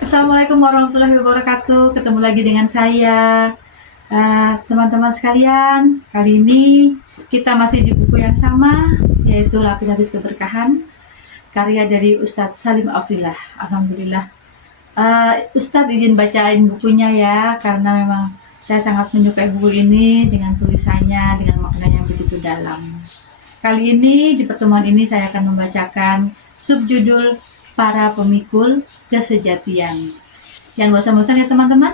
Assalamualaikum warahmatullahi wabarakatuh. Ketemu lagi dengan saya, teman-teman sekalian. Kali ini kita masih di buku yang sama, yaitu Lapis-Lapis Keberkahan, karya dari Ustadz Salim Aufillah. Alhamdulillah. Ustadz izin bacain bukunya ya, karena memang saya sangat menyukai buku ini dengan tulisannya, dengan makna yang begitu dalam. Kali ini, di pertemuan ini saya akan membacakan subjudul Para Pemikul Kesejatian. Yang bosan-bosan ya teman-teman?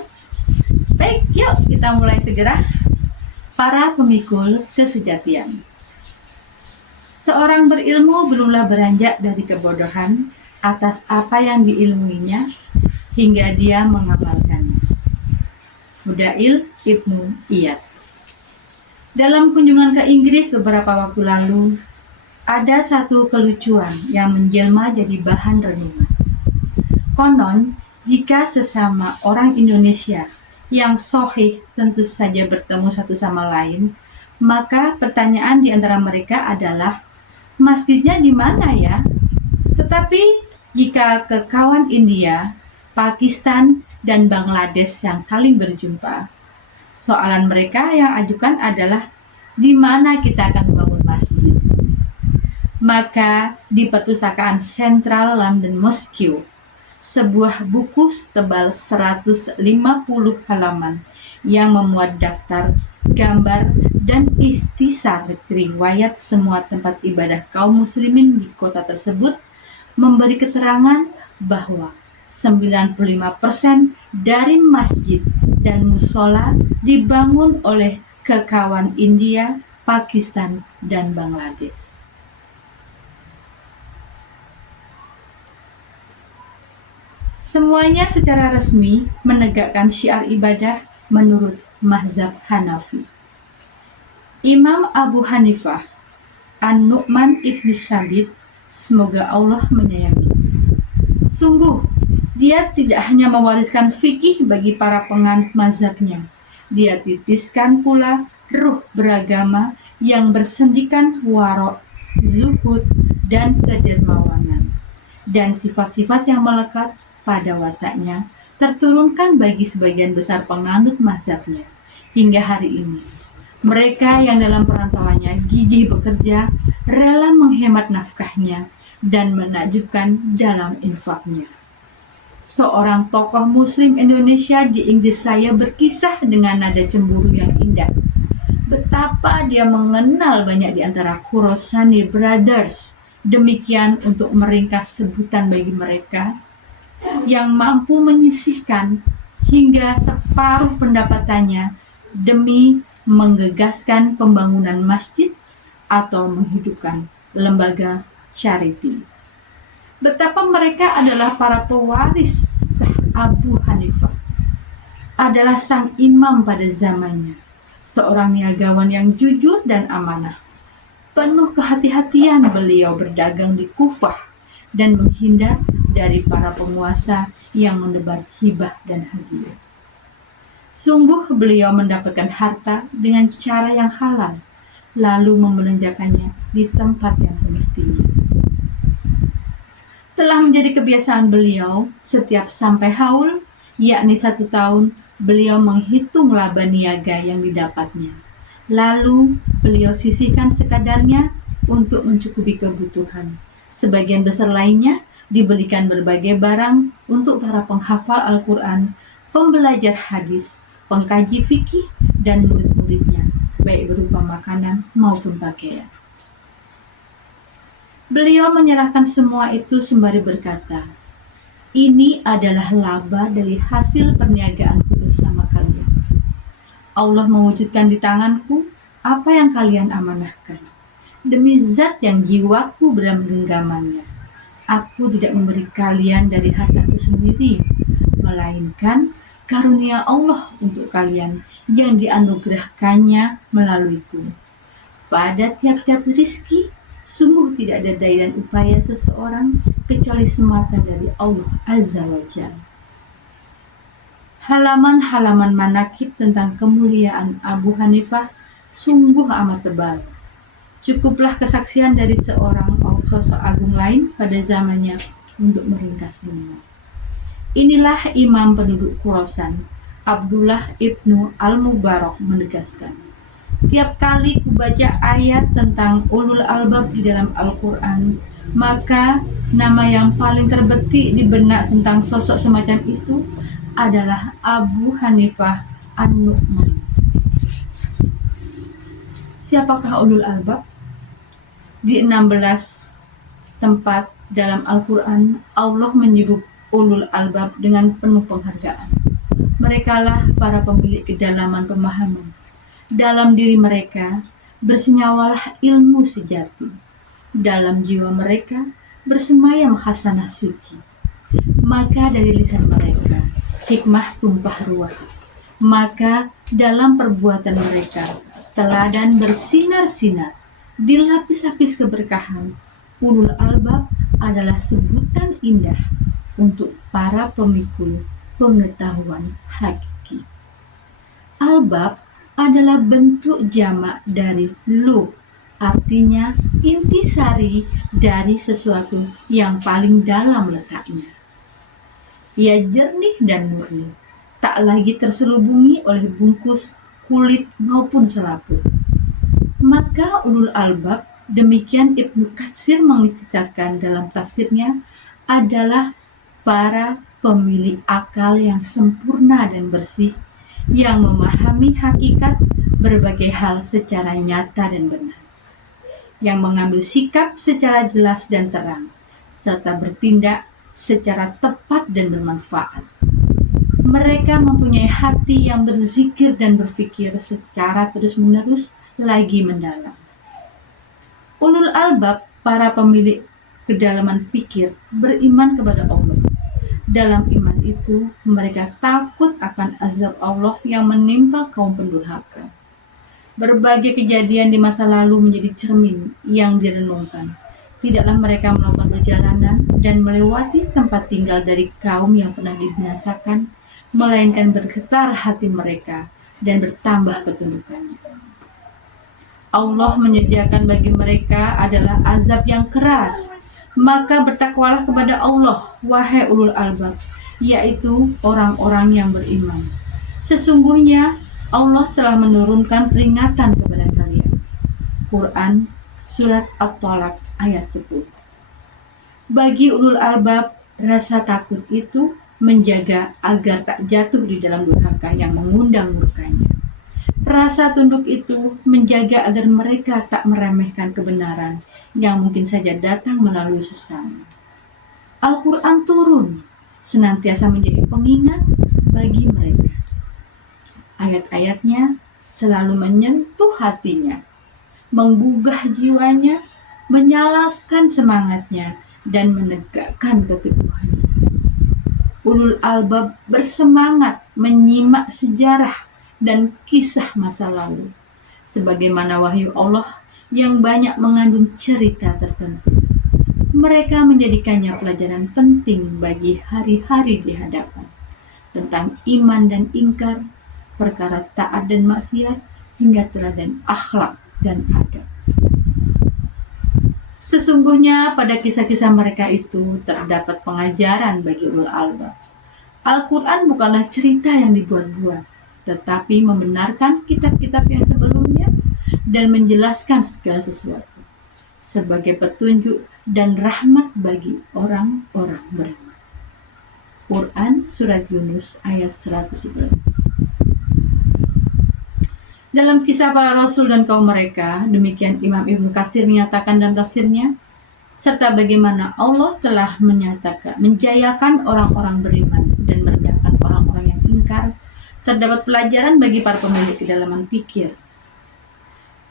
Baik, yuk kita mulai segera. Para Pemikul Kesejatian. Seorang berilmu belumlah beranjak dari kebodohan atas apa yang diilmuinya hingga dia mengamalkannya. Fudail Ibnu Iyad. Dalam kunjungan ke Inggris beberapa waktu lalu, ada satu kelucuan yang menjelma jadi bahan renungan. Konon, jika sesama orang Indonesia yang sohih tentu saja bertemu satu sama lain, maka pertanyaan di antara mereka adalah, masjidnya di mana ya? Tetapi jika ke kawan India, Pakistan, dan Bangladesh yang saling berjumpa, soalan mereka yang ajukan adalah, di mana kita akan membangun masjid? Maka di perpustakaan Central London Mosque, sebuah buku setebal 150 halaman yang memuat daftar, gambar, dan ikhtisar riwayat semua tempat ibadah kaum muslimin di kota tersebut memberi keterangan bahwa 95% dari masjid dan musola dibangun oleh kekawan India, Pakistan, dan Bangladesh. Semuanya secara resmi menegakkan syiar ibadah menurut mazhab Hanafi. Imam Abu Hanifah, An-Nu'man ibn Sabit, semoga Allah menyayangi. Sungguh, dia tidak hanya mewariskan fikih bagi para penganut mazhabnya, dia titiskan pula ruh beragama yang bersendikan warok, zuhud, dan kedermawanan. Dan sifat-sifat yang melekat pada wataknya terturunkan bagi sebagian besar penganut mazhabnya hingga hari ini. Mereka yang dalam perantauannya gigih bekerja, rela menghemat nafkahnya, dan menakjubkan dalam infaknya. Seorang tokoh muslim Indonesia di Inggris Raya berkisah dengan nada cemburu yang indah. Betapa dia mengenal banyak di antara Khorasani Brothers. Demikian untuk meringkas sebutan bagi mereka yang mampu menyisihkan hingga separuh pendapatannya demi menggegaskan pembangunan masjid atau menghidupkan lembaga charity. Betapa mereka adalah para pewaris sah Abu Hanifah, adalah sang imam pada zamannya, seorang niagawan yang jujur dan amanah. Penuh kehati-hatian beliau berdagang di Kufah dan menghindar dari para penguasa yang menebar hibah dan hadiah. Sungguh beliau mendapatkan harta dengan cara yang halal, lalu membelanjakannya di tempat yang semestinya. Telah menjadi kebiasaan beliau, setiap sampai haul, yakni 1 tahun, beliau menghitung laba niaga yang didapatnya. Lalu beliau sisihkan sekadarnya untuk mencukupi kebutuhan. Sebagian besar lainnya dibelikan berbagai barang untuk para penghafal Al-Quran, pembelajar hadis, pengkaji fikih, dan murid-muridnya, baik berupa makanan maupun pakaian. Beliau menyerahkan semua itu sembari berkata, ini adalah laba dari hasil perniagaanku bersama kalian. Allah mewujudkan di tanganku apa yang kalian amanahkan. Demi zat yang jiwaku berada genggamannya, aku tidak memberi kalian dari hartaku sendiri, melainkan karunia Allah untuk kalian yang dianugerahkannya melaluiku. Pada tiap-tiap rizki, sungguh tidak ada daya dan upaya seseorang kecuali semata dari Allah Azza wa Jalla. Halaman-halaman manakib tentang kemuliaan Abu Hanifah sungguh amat tebal. Cukuplah kesaksian dari seorang sosok agung lain pada zamannya untuk meringkasnya. Inilah imam penduduk Khurasan, Abdullah ibnu Al-Mubarak menegaskan, tiap kali kubaca ayat tentang ulul albab di dalam Al-Quran, maka nama yang paling terbetik di benak tentang sosok semacam itu adalah Abu Hanifah An-Nu'man. Siapakah ulul albab? Di 16 tempat dalam Al-Quran, Allah menyebut ulul albab dengan penuh penghargaan. Merekalah para pemilik kedalaman pemahaman. Dalam diri mereka bersenyawalah ilmu sejati. Dalam jiwa mereka bersemayam hasanah suci. Maka dari lisan mereka hikmah tumpah ruah. Maka dalam perbuatan mereka teladan bersinar-sinar. Dilapis-lapis keberkahan. Ulul albab adalah sebutan indah untuk para pemikul pengetahuan hakiki. Albab adalah bentuk jamak dari lub, artinya intisari dari sesuatu yang paling dalam letaknya. Ia jernih dan murni, tak lagi terselubungi oleh bungkus, kulit maupun selaput. Maka ulul albab, demikian Ibnu Katsir mengistilahkan dalam tafsirnya, adalah para pemilik akal yang sempurna dan bersih, yang memahami hakikat berbagai hal secara nyata dan benar, yang mengambil sikap secara jelas dan terang, serta bertindak secara tepat dan bermanfaat. Mereka mempunyai hati yang berzikir dan berpikir secara terus-menerus lagi mendalam. Ulul albab, para pemilik kedalaman pikir, beriman kepada Allah. Dalam iman itu, mereka takut akan azab Allah yang menimpa kaum pendurhaka. Berbagai kejadian di masa lalu menjadi cermin yang direnungkan. Tidaklah mereka melakukan perjalanan dan melewati tempat tinggal dari kaum yang pernah dibinasakan, melainkan bergetar hati mereka dan bertambah ketundukannya. Allah menyediakan bagi mereka adalah azab yang keras. Maka bertakwalah kepada Allah, wahai ulul albab, yaitu orang-orang yang beriman. Sesungguhnya Allah telah menurunkan peringatan kepada kalian. Quran Surat At-Talaq ayat 10. Bagi ulul albab, rasa takut itu menjaga agar tak jatuh di dalam durhaka yang mengundang murkanya. Rasa tunduk itu menjaga agar mereka tak meremehkan kebenaran yang mungkin saja datang melalui sesama. Al-Quran turun senantiasa menjadi pengingat bagi mereka. Ayat-ayatnya selalu menyentuh hatinya, menggugah jiwanya, menyalakan semangatnya, dan menegakkan keteguhannya. Ulul albab bersemangat menyimak sejarah dan kisah masa lalu, sebagaimana wahyu Allah yang banyak mengandung cerita tertentu. Mereka menjadikannya pelajaran penting bagi hari-hari di hadapan, tentang iman dan ingkar, perkara taat dan maksiat, hingga teladan akhlak dan adab. Sesungguhnya pada kisah-kisah mereka itu terdapat pengajaran bagi ulul albab. Al-Quran bukanlah cerita yang dibuat-buat, tetapi membenarkan kitab-kitab yang sebelumnya dan menjelaskan segala sesuatu sebagai petunjuk dan rahmat bagi orang-orang beriman. Quran Surat Yunus ayat 111. Dalam kisah para rasul dan kaum mereka, demikian Imam Ibnu Katsir menyatakan dalam tafsirnya, serta bagaimana Allah telah menjayakan orang-orang beriman dan merendahkan orang-orang yang ingkar, terdapat pelajaran bagi para pemilik kedalaman pikir.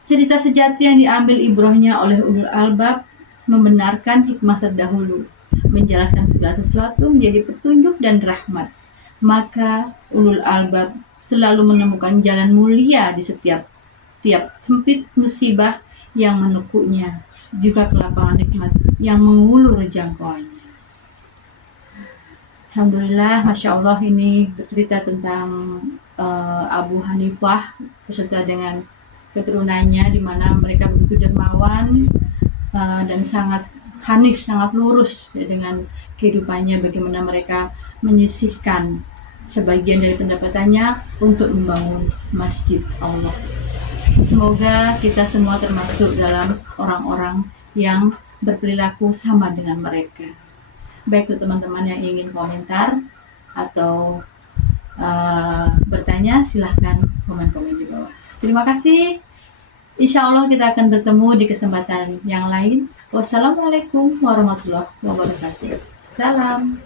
Cerita sejati yang diambil ibrohnya oleh ulul albab membenarkan hikmah terdahulu, menjelaskan segala sesuatu menjadi petunjuk dan rahmat. Maka ulul albab selalu menemukan jalan mulia di setiap sempit musibah yang menekuknya, juga kelapangan nikmat yang mengulur jangkauannya. Alhamdulillah, Masya Allah, ini bercerita tentang Abu Hanifah beserta dengan keturunannya, di mana mereka begitu dermawan dan sangat hanif, sangat lurus ya, dengan kehidupannya, bagaimana mereka menyisihkan sebagian dari pendapatannya untuk membangun masjid Allah. Semoga kita semua termasuk dalam orang-orang yang berperilaku sama dengan mereka. Baik untuk teman-teman yang ingin komentar atau bertanya, silahkan komen-komen di bawah. Terima kasih. Insya Allah kita akan bertemu di kesempatan yang lain. Wassalamualaikum warahmatullahi wabarakatuh. Salam.